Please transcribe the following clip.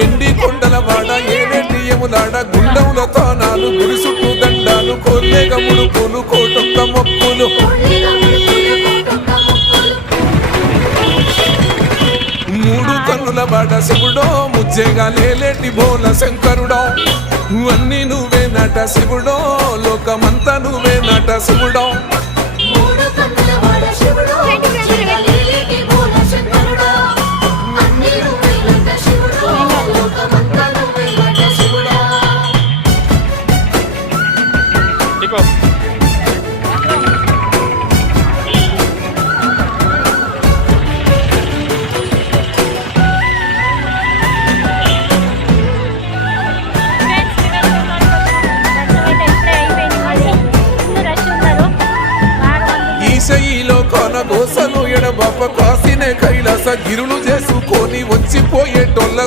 ఎండి కొండల వాడ ఏనేటియములాడ గుండముల తానాలు గుడి చుట్టూ దండాలు కోల్లేగ ముడుపులు కోటొక్క మొక్కులు మూడు కన్నుల వాడ శివుడో ముజ్జేగా లేలేటి బోల శంకరుడో అన్నీ నువ్వే నట శివుడో లోకమంతా నువ్వే నట శివుడో ఈశయిలో కొనగోసలు ఎడబాప కాసినే కైలాస గిరులు చేసుకొని వచ్చిపోయేటోళ్ళ